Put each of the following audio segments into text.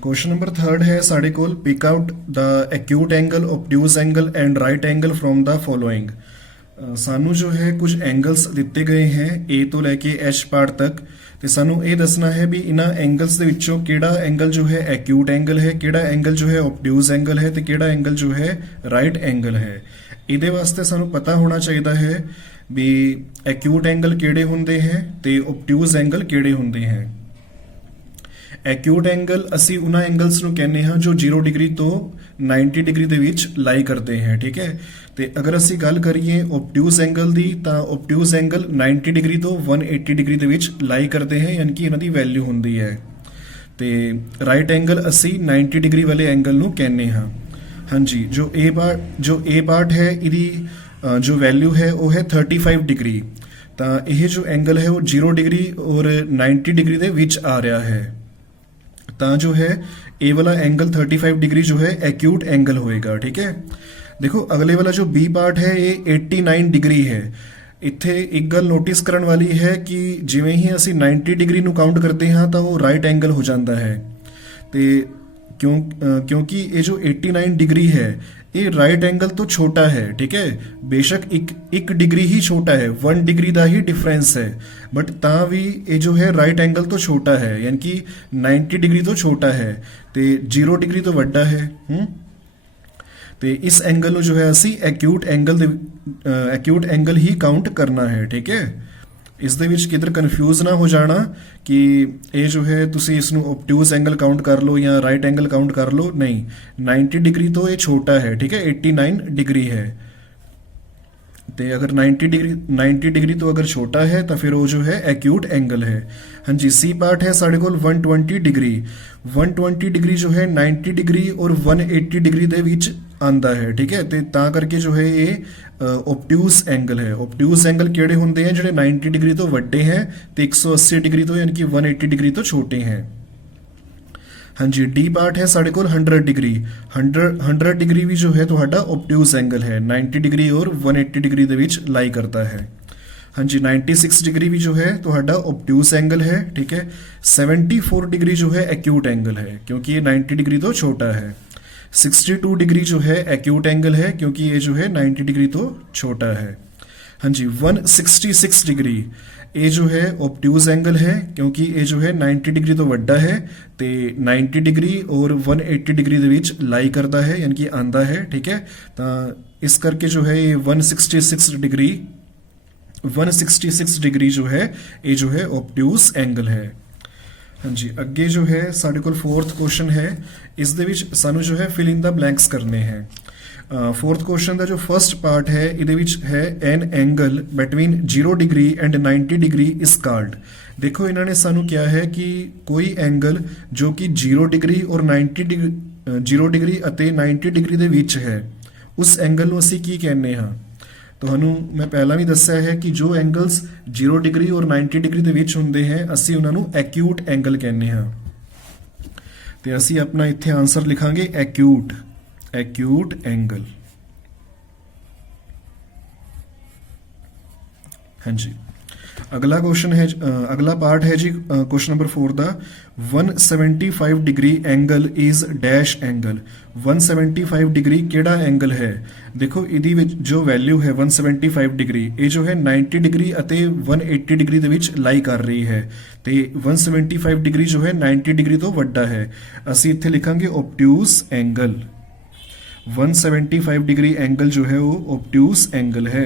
Question number third है साढ़े कोल pick out the acute angle obtuse angle and right angle from the following. सानू जो है कुछ एंगल्स दिते गए हैं ए तो लैके एच पार्ट तक ਤੇ ਸਾਨੂੰ ਇਹ ਦੱਸਣਾ ਹੈ ਵੀ ਇਹਨਾਂ ਐਂਗਲਸ ਦੇ ਵਿੱਚੋਂ ਕਿਹੜਾ ਐਂਗਲ ਜੋ ਹੈ ਐਕਿਊਟ ਐਂਗਲ ਹੈ, ਕਿਹੜਾ ਐਂਗਲ ਜੋ ਹੈ ਆਬਟਿਊਜ਼ ਐਂਗਲ ਹੈ ਤੇ ਕਿਹੜਾ ਐਂਗਲ ਜੋ ਹੈ ਰਾਈਟ ਐਂਗਲ ਹੈ। ਇਹਦੇ ਵਾਸਤੇ ਸਾਨੂੰ ਪਤਾ ਹੋਣਾ ਚਾਹੀਦਾ ਹੈ ਵੀ ਐਕਿਊਟ ਐਂਗਲ ਕਿਹੜੇ ਹੁੰਦੇ ਹੈ ਤੇ ਆਬਟਿਊਜ਼ ਐਂਗਲ ਕਿਹੜੇ ਹੁੰਦੇ ਹੈ। ਐਕਿਊਟ ਐਂਗਲ ਅਸੀਂ ਉਹਨਾਂ ਐਂਗਲਸ ਨੂੰ ਕਹਿੰਦੇ ਹਾਂ ਜੋ 0 ਡਿਗਰੀ ਤੋਂ 90 ਡਿਗਰੀ ਦੇ ਵਿੱਚ ਲਾਈ ਕਰਦੇ हैं, ठीक है। ਤੇ ਅਗਰ ਅਸੀਂ ਗੱਲ ਕਰੀਏ ਆਬਟਿਊਜ਼ ਐਂਗਲ ਦੀ ਤਾਂ ਆਬਟਿਊਜ਼ ਐਂਗਲ 90 ਡਿਗਰੀ ਤੋਂ 180 ਡਿਗਰੀ ਦੇ ਵਿੱਚ ਲਾਈ ਕਰਦੇ हैं, ਯਾਨੀ ਕਿ ਇਹਨਾਂ ਦੀ ਵੈਲਿਊ ਹੁੰਦੀ ਹੈ। ਤੇ ਰਾਈਟ ਐਂਗਲ ਅਸੀਂ 90 ਡਿਗਰੀ ਵਾਲੇ ਐਂਗਲ ਨੂੰ ਕਹਿੰਦੇ ਹਾਂ। ਹਾਂਜੀ, ਜੋ A ਪਾਰਟ ਹੈ ਇਹਦੀ ਜੋ ਵੈਲਿਊ ਹੈ ਉਹ ਹੈ 35 ਡਿਗਰੀ। ਤਾਂ ਇਹ ਜੋ ਐਂਗਲ ਹੈ ਉਹ 0 ਡਿਗਰੀ ਔਰ 90 ਡਿਗਰੀ ਦੇ ਵਿੱਚ ਆ ਰਿਹਾ ਹੈ। ਤਾਂ ਜੋ है ए वाला एंगल 35 डिग्री जो है एक्यूट एंगल होएगा, ठीक है। देखो अगले वाला जो बी पार्ट है ये 89 डिग्री है। ਇੱਥੇ ਇੱਕ ਗੱਲ ਨੋਟਿਸ ਕਰਨ ਵਾਲੀ ਹੈ ਕਿ ਜਿਵੇਂ ਹੀ ਅਸੀਂ 90 ਡਿਗਰੀ ਨੂੰ ਕਾਊਂਟ ਕਰਦੇ ਹਾਂ ਤਾਂ ਉਹ ਰਾਈਟ ਐਂਗਲ ਹੋ ਜਾਂਦਾ ਹੈ। ਤੇ क्योंकि ये जो 89 डिग्री है ये राइट एंगल तो छोटा है, ठीक है। बेशक एक डिग्री ही छोटा है, 1 डिग्री का ही डिफरेंस है, बट ता भी ये जो है राइट एंगल तो छोटा है, यानी कि 90 डिग्री तो छोटा है ते 0 डिग्री तो वड्डा है। ते इस एंगल जो है असी एक्यूट एंगल ही काउंट करना है, ठीक है। ਇਸ ਦੇ ਵਿੱਚ ਕਿਧਰ ਕਨਫਿਊਜ਼ ਨਾ ਹੋ ਜਾਣਾ ਕਿ ਇਹ ਜੋ ਹੈ ਤੁਸੀਂ ਇਸ ਨੂੰ ਆਬਟਿਊਜ਼ ਐਂਗਲ ਕਾਊਂਟ ਕਰ ਲਓ ਜਾਂ ਰਾਈਟ ਐਂਗਲ ਕਾਊਂਟ ਕਰ ਲਓ, नहीं 90 डिग्री तो ये छोटा है, ठीक है। 89 डिग्री है तो अगर 90 डिग्री तो अगर छोटा है तो फिर वो जो है एक्यूट एंगल है। हाँ जी, सी पार्ट है साढ़े को 120 डिग्री। 120 डिग्री जो है 90 डिग्री और 180 डिग्री ਦੇ ਵਿੱਚ ਆਂਦਾ ਹੈ, ठीक है। ਤੇ ਤਾਂ ਕਰਕੇ ਜੋ ਹੈ ਇਹ ਆਬਟਿਊਜ਼ ਐਂਗਲ ਹੈ। ਆਬਟਿਊਜ਼ ਐਂਗਲ ਕਿਹੜੇ ਹੁੰਦੇ हैं ਜਿਹੜੇ 90 डिग्री ਤੋਂ ਵੱਡੇ हैं ਤੇ 180 डिग्री ਤੋਂ ਯਾਨੀ ਕਿ 180 डिग्री ਤੋਂ ਛੋਟੇ हैं। हाँ जी, डी पार्ट है साढ़े को 100 डिग्री। 100 डिग्री भी जो है ਤੁਹਾਡਾ ਆਬਟਿਊਜ਼ ਐਂਗਲ है, 90 डिग्री और 180 डिग्री ਦੇ ਵਿੱਚ ਲਾਈ ਕਰਦਾ है। हाँ जी, 96 डिग्री भी जो है ਤੁਹਾਡਾ ਆਬਟਿਊਜ਼ एंगल है, ठीक है। 74 डिग्री जो है एक्यूट एंगल है क्योंकि ये 90 डिग्री तो छोटा है। 62 डिग्री जो है एक्यूट एंगल है क्योंकि ये जो है 90 डिग्री तो छोटा है। हाँ जी, 166 डिग्री ये जो है ऑब्ट्यूज एंगल है क्योंकि ये जो है 90 डिग्री तो वड्डा है ते 90 डिग्री और 180 डिग्री ਦੇ ਵਿੱਚ ਲਾਈ ਕਰਦਾ है, यानी कि आंदा है, ठीक है। ਤਾਂ ਇਸ ਕਰਕੇ जो है ये 166 डिग्री जो है ये जो है ऑब्ट्यूज एंगल है। हाँ जी, अगे जो है साढ़े को फोर्थ क्वेश्चन है, इस दे विच सानू जो है फिल इन द ब्लैंक्स करने हैं। फोर्थ क्वेश्चन का जो फर्स्ट पार्ट है इहदे विच है N angle between 0 degree and 90 degree is called. देखो इन्होंने सानू क्या है कि कोई एंगल जो कि 0 डिग्री और 90 डिग्री 0 डिग्री अते 90 डिग्री दे विच है उस एंगल नूं असीं की कहने हाँ। ਤੁਹਾਨੂੰ मैं पहला भी दस्या है कि जो एंगल्स 0 डिग्री और 90 डिग्री ਦੇ ਵਿੱਚ ਹੁੰਦੇ हैं ਅਸੀਂ ਉਹਨਾਂ ਨੂੰ एक्यूट एंगल कहने हाँ। ਤੇ ਅਸੀਂ ਆਪਣਾ ਇੱਥੇ ਆਨਸਰ ਲਿਖਾਂਗੇ एक्यूट एंगल। हाँ जी, अगला क्वेश्चन है अगला पार्ट है जी क्वेश्चन नंबर 4 ਦਾ 175 degree angle is dash angle. 175 degree केड़ा एंगल है। देखो इदी विच जो वैल्यू है 175 डिग्री ये जो है 90 डिग्री अते 180 डिग्री ਦੇ ਵਿੱਚ ਲਾਈ ਕਰ ਰਹੀ ਹੈ ਤੇ 175 डिग्री जो है 90 डिग्री ਤੋਂ ਵੱਡਾ है। ਅਸੀਂ ਇੱਥੇ ਲਿਖਾਂਗੇ ऑब्ट्यूज एंगल। 175 डिग्री एंगल जो है वो ऑब्ट्यूज एंगल है।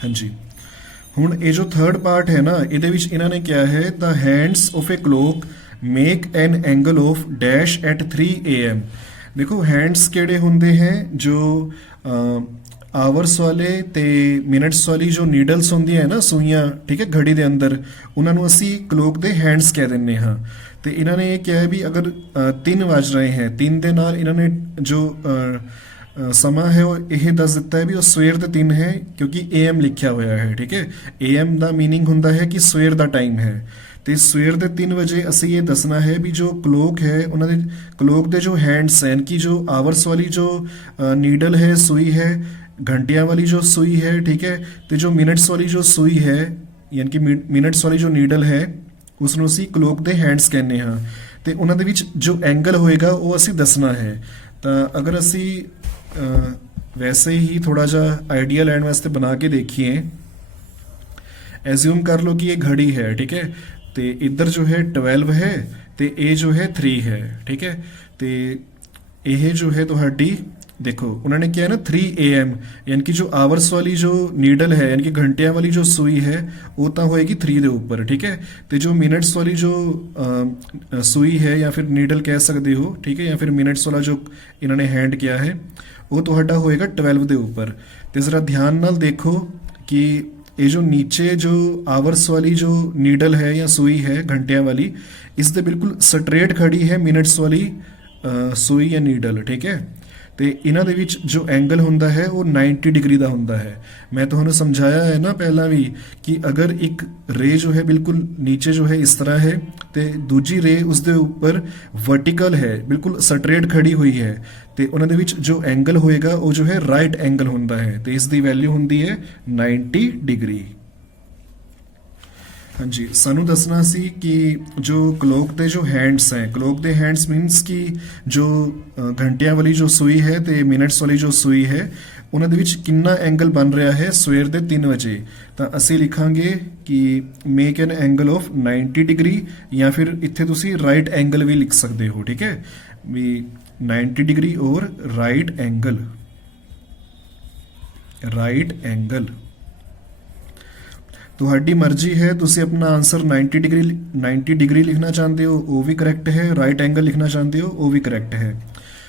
हाँ जी, ਹੁਣ ਇਹ ਜੋ ਥਰਡ ਪਾਰਟ ਹੈ ਨਾ ਇਹਦੇ ਵਿੱਚ ਇਹਨਾਂ ਨੇ ਕਿਹਾ ਹੈ the hands of a clock make an angle of dash at 3 AM। ਦੇਖੋ ਹੈਂਡਸ ਕਿਹੜੇ ਹੁੰਦੇ ਹੈ ਜੋ ਆਵਰਸ ਵਾਲੇ ਤੇ ਮਿੰਟਸ ਵਾਲੀ ਜੋ ਨੀਡਲਸ ਹੁੰਦੀਆਂ ਹੈ ਨਾ ਸੂਈਆਂ, ठीक है, घड़ी ਦੇ ਅੰਦਰ ਉਹਨਾਂ ਨੂੰ ਅਸੀਂ ਕਲੋਕ ਦੇ ਹੈਂਡਸ ਕਹਿ ਦਿੰਨੇ ਹਾਂ। ਤੇ ਇਹਨਾਂ ਨੇ ਇਹ ਕਿਹਾ ਵੀ ਅਗਰ 3 ਵੱਜ ਰਹੇ ਹੈ 3 ਦੇ ਨਾਲ ਇਹਨਾਂ ਨੇ ਜੋ ਸਮਾਂ ਹੈ ਉਹ ਇਹ ਦੱਸ ਦਿੱਤਾ ਹੈ ਵੀ ਉਹ ਸਵੇਰ ਦੇ 3 ਹੈ ਕਿਉਂਕਿ AM ਲਿਖਿਆ ਹੋਇਆ ਹੈ, ठीक है। AM ਦਾ ਮੀਨਿੰਗ ਹੁੰਦਾ ਹੈ ਕਿ ਸਵੇਰ ਦਾ ਟਾਈਮ ਹੈ ਤੇ ਸਵੇਰ ਦੇ 3 ਵਜੇ ਅਸੀਂ ਇਹ ਦੱਸਣਾ ਹੈ ਵੀ ਜੋ ਕਲੋਕ ਹੈ ਉਹਨਾਂ ਦੇ ਕਲੋਕ ਦੇ ਜੋ ਹੈਂਡਸ ਹਨ ਕਿ ਜੋ ਆਵਰਸ ਵਾਲੀ ਜੋ ਨੀਡਲ ਹੈ ਸੂਈ ਹੈ, घंटियां वाली जो सुई है, ठीक है, तो जो मिनट्स वाली जो सुई है यानी कि मिनट्स वाली जो नीडल है ਉਸ ਨੂੰ ਅਸੀਂ ਕਲੋਕ ਦੇ ਹੈਂਡਸ ਕਹਿੰਦੇ ਹਾਂ ਤੇ ਉਹਨਾਂ ਦੇ ਵਿੱਚ ਜੋ ਐਂਗਲ ਹੋਏਗਾ ਉਹ ਅਸੀਂ ਦੱਸਣਾ ਹੈ। ਤਾਂ ਅਗਰ ਅਸੀਂ ਵੈਸੇ ਹੀ ਥੋੜਾ ਜਿਹਾ ਆਈਡੀਆ ਲੈਣ ਵਾਸਤੇ ਬਣਾ ਕੇ ਦੇਖੀਏ, एज्यूम कर लो कि ये घड़ी है, ठीक है, तो इधर जो है 12 है तो ये जो है 3 है, ठीक है, तो ये जो है तुहाडी देखो उन्होंने क्या है ना 3 AM, यानी कि जो आवर्स वाली जो नीडल है यानी कि घंटिया वाली जो सुई है वो तो होएगी 3 के ऊपर, ठीक है, तो जो मिनट्स वाली जो सुई है या फिर नीडल कह सकते हो, ठीक है, या फिर मिनट्स वाला जो इन्होंने हैंड किया है वो तुहाडा होएगा 12 के ऊपर। तो ज़रा ध्यान नाल देखो कि ये जो नीचे जो आवर्स वाली जो नीडल है या सुई है घंटिया वाली, इससे बिल्कुल स्ट्रेट खड़ी है मिनट्स वाली सुई या नीडल, ठीक है, तो इन्हां दे विच जो एंगल हुंदा है वो 90 डिग्री का हुंदा है। मैं तुहानूं समझाया है ना पहला भी कि अगर एक रे जो है बिल्कुल नीचे जो है इस तरह है तो दूजी रे उसके ऊपर वर्टिकल है बिल्कुल स्ट्रेट खड़ी हुई है, तो उन्हां दे विच जो एंगल होएगा वो जो है राइट एंगल हुंदा है, तो इसकी वैल्यू हुंदी है 90 डिग्री। हाँ जी, सानू दसना सी कि जो क्लोक के जो हैंड्स हैं, क्लोक के हैंड्स मीनस कि जो घंटिया वाली जो सुई है तो मिनट्स वाली जो सुई है उन्होंने विच कितना एंगल बन रहा है सवेर के 3 बजे, तो असी लिखांगे कि make an angle of 90 degree, या फिर इत्थे तुसी राइट एंगल भी लिख सकते हो, ठीक है, भी 90 डिग्री और राइट एंगल, राइट एंगल तुहाडी मर्जी है, तुसी अपना आंसर 90 डिग्री लिखना चाहते हो वो भी करैक्ट है, राइट एंगल लिखना चाहते हो वो भी करैक्ट है।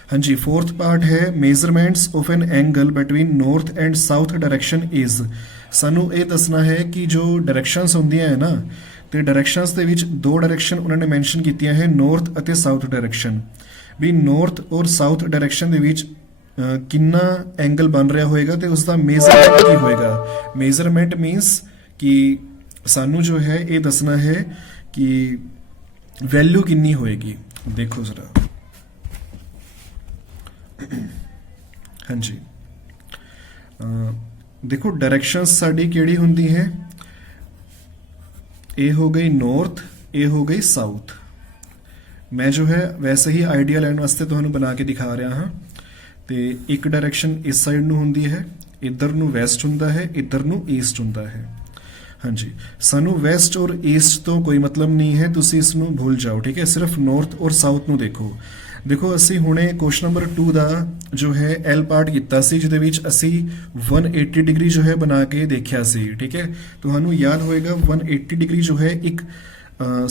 हाँ जी, फोर्थ पार्ट है measurements of an angle between north and south direction is. सानू ये दसना है कि जो डायरेक्शंस होंदियां है ना, तो डायरेक्शंस दे विच 2 डायरेक्शन उन्होंने मैंशन कीतियां है नॉर्थ अते साउथ डायरेक्शन, भी नॉर्थ और साउथ डायरेक्शन दे विच कितना एंगल बन रहा होएगा तो उसका मेजरमेंट की होएगा। मेजरमेंट मीनस कि सानू जो है ये दसना है कि वैल्यू कितनी होएगी। देखो जरा, हाँ जी, देखो डायरेक्शंस साड़ी केड़ी हुंदी है, ए हो गई नॉर्थ, ए हो गई साउथ। मैं जो है वैसे ही आइडिया लैन वास्ते तुहानू बना के दिखा रहा हाँ, तो एक डायरेक्शन इस साइड नू हुंदी है, इधर नू वैस्ट हुंदा है, इधर नू ईस्ट हुंदा है। हाँ जी, सानू वैस्ट और ईस्ट तो कोई मतलब नहीं है, तुसी इसनू भूल जाओ, ठीक है, सिर्फ नॉर्थ और साउथ नू देखो। देखो असी हुणे क्वेश्चन नंबर 2 का जो है एल पार्ट किया सी, जिहदे विच असी 180 डिग्री जो है बना के देखिया सी, ठीक है, तुहानू याद होएगा 180 डिग्री जो है एक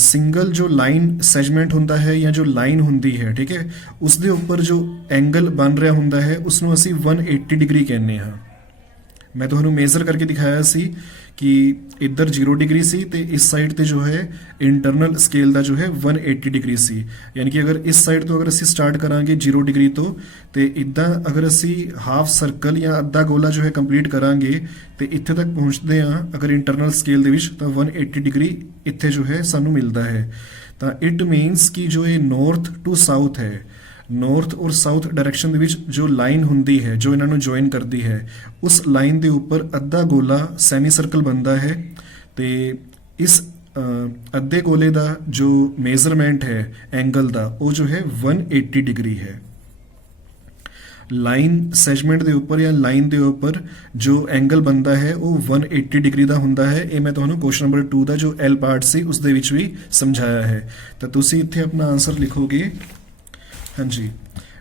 सिंगल जो लाइन सेगमेंट हुंदा है या जो लाइन हुंदी है, ठीक है, उसके ऊपर जो एंगल बन रहा हुंदा है उसनू असी 180 डिग्री कहने हाँ। मैं तुहानू मेजर करके दिखाया सी कि इधर 0 डिग्री सी ते इस साइड ते जो है इंटरनल स्केल का जो है 180 डिग्री सी, यानी कि अगर इस साइड तो अगर असी स्टार्ट करांगे 0 डिग्री तो इदा अगर असी हाफ सर्कल या अद्धा गोला जो है कंप्लीट करांगे तो इत्थे तक पहुँचते हैं अगर इंटरनल स्केल दे विच तो 180 डिग्री इत्थे जो है सानू मिलता है। तो इट मीनस कि जो ये नॉर्थ टू साउथ है, नॉर्थ और साउथ डायरेक्शन दे विच जो लाइन हुंदी है जो इन्हां नूं ज्वाइन करती है, उस लाइन के ऊपर अद्धा गोला सैमी सर्कल बनता है, तो इस अद्धे गोले का जो मेजरमेंट है एंगल का वो जो है 180 डिग्री है। लाइन सेगमेंट के ऊपर या लाइन के ऊपर जो एंगल बनता है वो 180 डिग्री का हुंदा है। ये मैं तुहानूं क्वेश्चन नंबर 2 का जो एल पार्ट सी उस दे विच भी समझाया है। तो तुसीं इत्थे अपना आंसर लिखोगे, हाँ जी,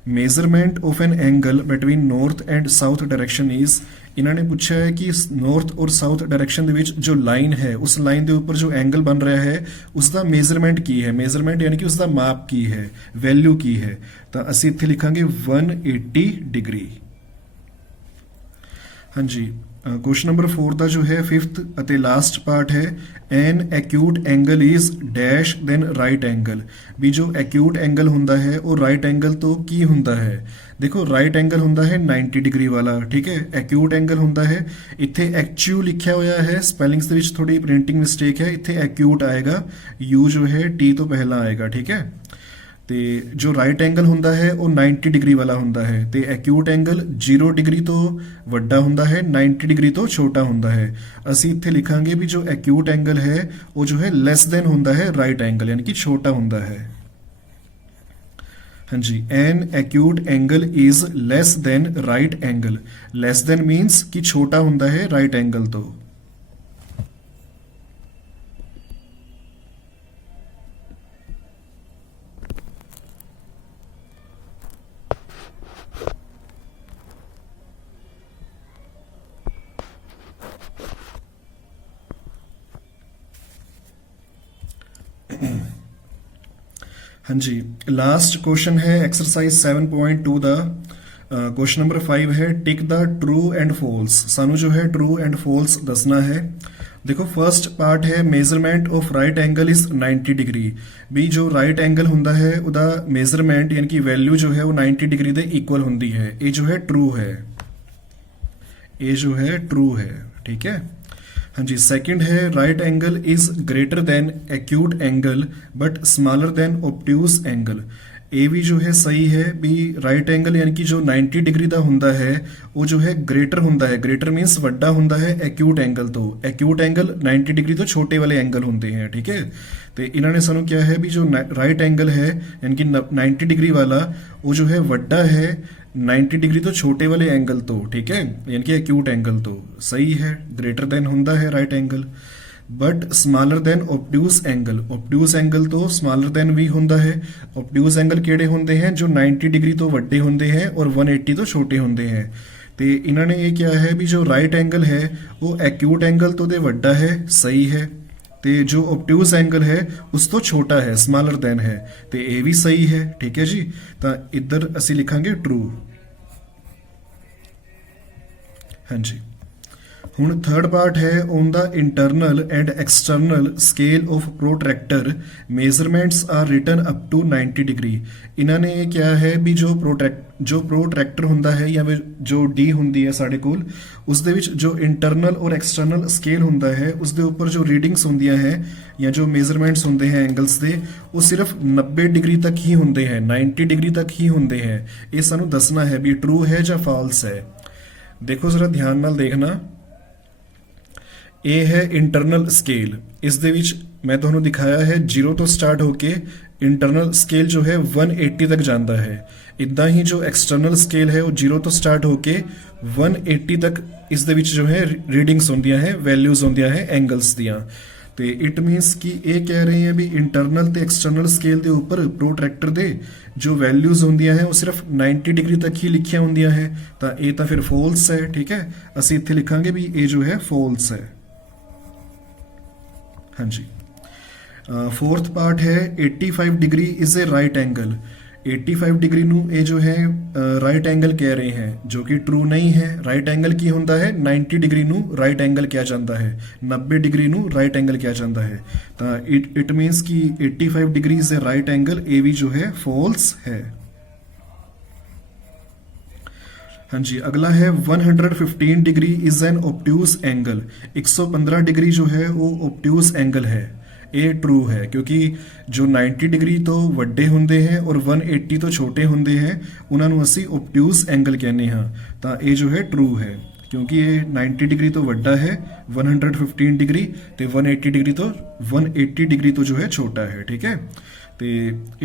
measurement of an angle between north and south direction is. इन्होंने पूछा है कि नॉर्थ और साउथ डायरेक्शन जो लाइन है उस लाइन के ऊपर जो एंगल बन रहा है उसका मेजरमेंट की है, मेजरमेंट यानी कि उसका माप की है, वैल्यू की है, तो असी इत्थे लिखांगे 180 डिग्री। हाँ जी, क्वेश्चन नंबर 4 का जो है 5th अते लास्ट पार्ट है an acute angle is dash than right angle. भी जो एक्यूट एंगल हुंदा है वो राइट एंगल तो की हुंदा है। देखो राइट एंगल हुंदा है 90 डिग्री वाला, ठीक है, एक्यूट एंगल हुंदा है, इत्थे एक्चू लिखा होया है, स्पेलिंग्स दे विच थोड़ी प्रिंटिंग मिस्टेक है, इत्थे एक्यूट आएगा, यू जो है टी तो पहला आएगा, ठीक है। ਤੇ ਜੋ ਰਾਈਟ ਐਂਗਲ ਹੁੰਦਾ ਹੈ ਉਹ 90 ਡਿਗਰੀ ਵਾਲਾ ਹੁੰਦਾ ਹੈ ਤੇ ਐਕਿਊਟ ਐਂਗਲ 0 ਡਿਗਰੀ ਤੋਂ ਵੱਡਾ ਹੁੰਦਾ ਹੈ, 90 ਡਿਗਰੀ ਤੋਂ ਛੋਟਾ ਹੁੰਦਾ ਹੈ। ਅਸੀਂ ਇੱਥੇ ਲਿਖਾਂਗੇ ਵੀ ਜੋ ਐਕਿਊਟ ਐਂਗਲ ਹੈ ਉਹ ਜੋ ਹੈ ਲੈਸ ਦੈਨ ਹੁੰਦਾ ਹੈ ਰਾਈਟ ਐਂਗਲ, ਯਾਨੀ ਕਿ ਛੋਟਾ ਹੁੰਦਾ ਹੈ। ਹਾਂਜੀ, an acute angle is less than right angle. Less than means ਕਿ ਛੋਟਾ ਹੁੰਦਾ ਹੈ ਰਾਈਟ ਐਂਗਲ ਤੋਂ। हाँ जी, लास्ट क्वेश्चन है एक्सरसाइज 7.2 ਦਾ क्वेश्चन नंबर 5 है tick the true and false. सानू जो है ट्रू एंड फॉल्स दसना है। देखो फर्स्ट पार्ट है measurement of right angle is 90 degree. भी जो राइट एंगल हुंदा है उदा मेजरमेंट यानी कि वैल्यू जो है वो 90 डिग्री दे इक्वल हुंदी है। ये जो है ट्रू है, ये जो है ट्रू है, ठीक है। हाँ जी, सेकंड है right angle is greater than acute angle but smaller than obtuse angle. ये भी जो है सही है भी राइट एंगल यानी कि जो 90 डिग्री ਦਾ ਹੁੰਦਾ ਹੈ ਉਹ ਜੋ ਹੈ ਗ੍ਰੇਟਰ ਹੁੰਦਾ ਹੈ। ਗ੍ਰੇਟਰ ਮੀਨਸ ਵੱਡਾ ਹੁੰਦਾ ਹੈ ਐਕਿਊਟ ਐਂਗਲ ਤੋਂ। ਐਕਿਊਟ ਐਂਗਲ 90 डिग्री ਤੋਂ ਛੋਟੇ ਵਾਲੇ ਐਂਗਲ ਹੁੰਦੇ हैं, ठीक है। ਤੇ ਇਹਨਾਂ ਨੇ ਸਾਨੂੰ ਕਿਹਾ ਹੈ ਵੀ ਜੋ ਰਾਈਟ ਐਂਗਲ ਹੈ यानी कि 90 डिग्री वाला वो जो है ਵੱਡਾ है 90 डिग्री ਤੋਂ ਛੋਟੇ ਵਾਲੇ ਐਂਗਲ ਤੋਂ, ठीक है, यानी कि एक्यूट एंगल ਤੋਂ। ਸਹੀ ਹੈ, ਗ੍ਰੇਟਰ ਦੈਨ ਹੁੰਦਾ ਹੈ right angle but smaller than obtuse angle. Obtuse angle तो स्मॉलर देन भी होंदा है। ऑब्ट्यूज एंगल केड़े होंदे हैं जो 90 डिग्री तो वड्डे होंदे हैं और 180 तो छोटे होंदे हैं। ते इन्होंने ये क्या है भी जो राइट एंगल है वो एक्यूट एंगल तो दे वड्डा है, सही है। ते जो ऑब्ट्यूज एंगल है उस तो छोटा है, स्मॉलर देन है, ते ये भी सही है, ठीक है जी। तो इधर असी लिखांगे ट्रू। हाँ जी, ਹੁਣ ਥਰਡ ਪਾਰਟ ਹੈ on the internal and external scale of protractor measurements are written up to 90 degree. ਇਹਨਾਂ ਨੇ ਇਹ ਕਿਹਾ ਹੈ ਵੀ ਜੋ ਪ੍ਰੋਟਰੈਕਟਰ ਹੁੰਦਾ ਹੈ ਜਾਂ ਜੋ ਡੀ ਹੁੰਦੀ ਹੈ ਸਾਡੇ ਕੋਲ ਉਸ ਦੇ ਵਿੱਚ ਜੋ ਇੰਟਰਨਲ ਔਰ ਐਕਸਟਰਨਲ ਸਕੇਲ ਹੁੰਦਾ ਹੈ ਉਸ ਦੇ ਉੱਪਰ ਜੋ ਰੀਡਿੰਗਸ ਹੁੰਦੀਆਂ ਹੈ ਜਾਂ ਜੋ ਮੇਜ਼ਰਮੈਂਟਸ ਹੁੰਦੇ ਹੈ ਐਂਗਲਸ ਦੇ ਉਹ ਸਿਰਫ 90 डिग्री तक ही ਹੁੰਦੇ ਹੈ, 90 डिग्री तक ही ਹੁੰਦੇ ਹੈ। ਇਹ ਸਾਨੂੰ ਦੱਸਣਾ ਹੈ ਵੀ ਟਰੂ ਹੈ ਜਾਂ ਫਾਲਸ ਹੈ। ਦੇਖੋ ਜ਼ਰਾ ਧਿਆਨ ਨਾਲ ਦੇਖਣਾ। ਇਹ ਹੈ ਇੰਟਰਨਲ ਸਕੇਲ। ਇਸ ਦੇ ਵਿੱਚ ਮੈਂ ਤੁਹਾਨੂੰ ਦਿਖਾਇਆ ਹੈ 0 ਤੋਂ ਸਟਾਰਟ ਹੋ ਕੇ ਇੰਟਰਨਲ ਸਕੇਲ ਜੋ ਹੈ 180 ਤੱਕ ਜਾਂਦਾ ਹੈ। ਇਦਾਂ ਹੀ ਜੋ ਐਕਸਟਰਨਲ ਸਕੇਲ ਹੈ ਉਹ 0 ਤੋਂ ਸਟਾਰਟ ਹੋ ਕੇ 180 ਤੱਕ ਇਸ ਦੇ ਵਿੱਚ ਜੋ ਹੈ ਰੀਡਿੰਗਸ ਹੁੰਦੀਆਂ ਹੈ, ਵੈਲਿਊਜ਼ ਹੁੰਦੀਆਂ ਹੈ ਐਂਗਲਸ ਦੀਆਂ। ਤੇ ਇਟ ਮੀਨਸ ਕਿ ਇਹ ਕਹਿ ਰਹੇ ਹੈ ਵੀ ਇੰਟਰਨਲ ਤੇ ਐਕਸਟਰਨਲ ਸਕੇਲ ਦੇ ਉੱਪਰ ਪ੍ਰੋਟਰੈਕਟਰ ਦੇ ਜੋ ਵੈਲਿਊਜ਼ ਹੁੰਦੀਆਂ ਹੈ ਉਹ ਸਿਰਫ 90 डिग्री तक ਹੀ ਲਿਖੀਆਂ ਹੁੰਦੀਆਂ ਹੈ। ਤਾਂ ਇਹ ਤਾਂ ਫਿਰ ਫਾਲਸ ਹੈ, ਠੀਕ ਹੈ। ਅਸੀਂ ਇੱਥੇ ਲਿਖਾਂਗੇ ਵੀ ਇਹ ਜੋ ਹੈ ਫਾਲਸ ਹੈ। हाँ जी, फोर्थ पार्ट है 85 degree is a right angle. 85 degree ਨੂੰ ਇਹ ਜੋ ਹੈ ਰਾਈਟ ਐਂਗਲ ਕਹਿ ਰਹੇ हैं, ਜੋ ਕਿ ਟਰੂ ਨਹੀਂ ਹੈ। ਰਾਈਟ ਐਂਗਲ ਕੀ ਹੁੰਦਾ ਹੈ 90 डिग्री ਨੂੰ ਰਾਈਟ ਐਂਗਲ ਕਿਹਾ ਜਾਂਦਾ ਹੈ, 90 डिग्री ਨੂੰ ਰਾਈਟ ਐਂਗਲ ਕਿਹਾ ਜਾਂਦਾ ਹੈ। ਤਾਂ ਇਟ ਮੀਨਸ ਕਿ 85 degree is a right angle, ਇਹ भी जो है फॉल्स है। हाँ जी, अगला है 115 degree is an obtuse angle. 115 degree जो है वो ऑब्ट्यूज एंगल है। ये ट्रू है क्योंकि जो 90 डिग्री तो ਵੱਡੇ ਹੁੰਦੇ हैं और 180 तो छोटे ਹੁੰਦੇ हैं ਉਹਨਾਂ ਨੂੰ ਅਸੀਂ ऑब्ट्यूज एंगल कहने ਹਾਂ। ਤਾਂ ਇਹ ਜੋ ਹੈ ट्रू है क्योंकि ये 90 डिग्री तो ਵੱਡਾ है 115 डिग्री ਤੇ 180 डिग्री तो जो है छोटा है, ठीक है। ਤੇ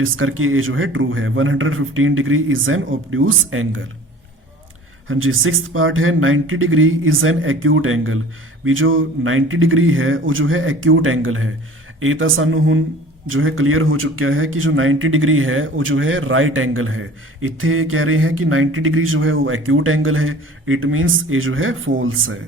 ਇਸ ਕਰਕੇ ਇਹ ਜੋ ਹੈ ट्रू है। 115 degree is an obtuse angle. हाँ जी, सिक्स्थ पार्ट है 90 degree is an acute angle. भी जो 90 डिग्री है वो जो है एक्यूट एंगल है। ये तो सानू हुन जो है क्लियर हो चुका है कि जो 90 डिग्री है वो जो है राइट एंगल है। इत्थे कह रहे हैं कि 90 डिग्री जो है वो एक्यूट एंगल है। इट मीन्स ये जो है फॉल्स है।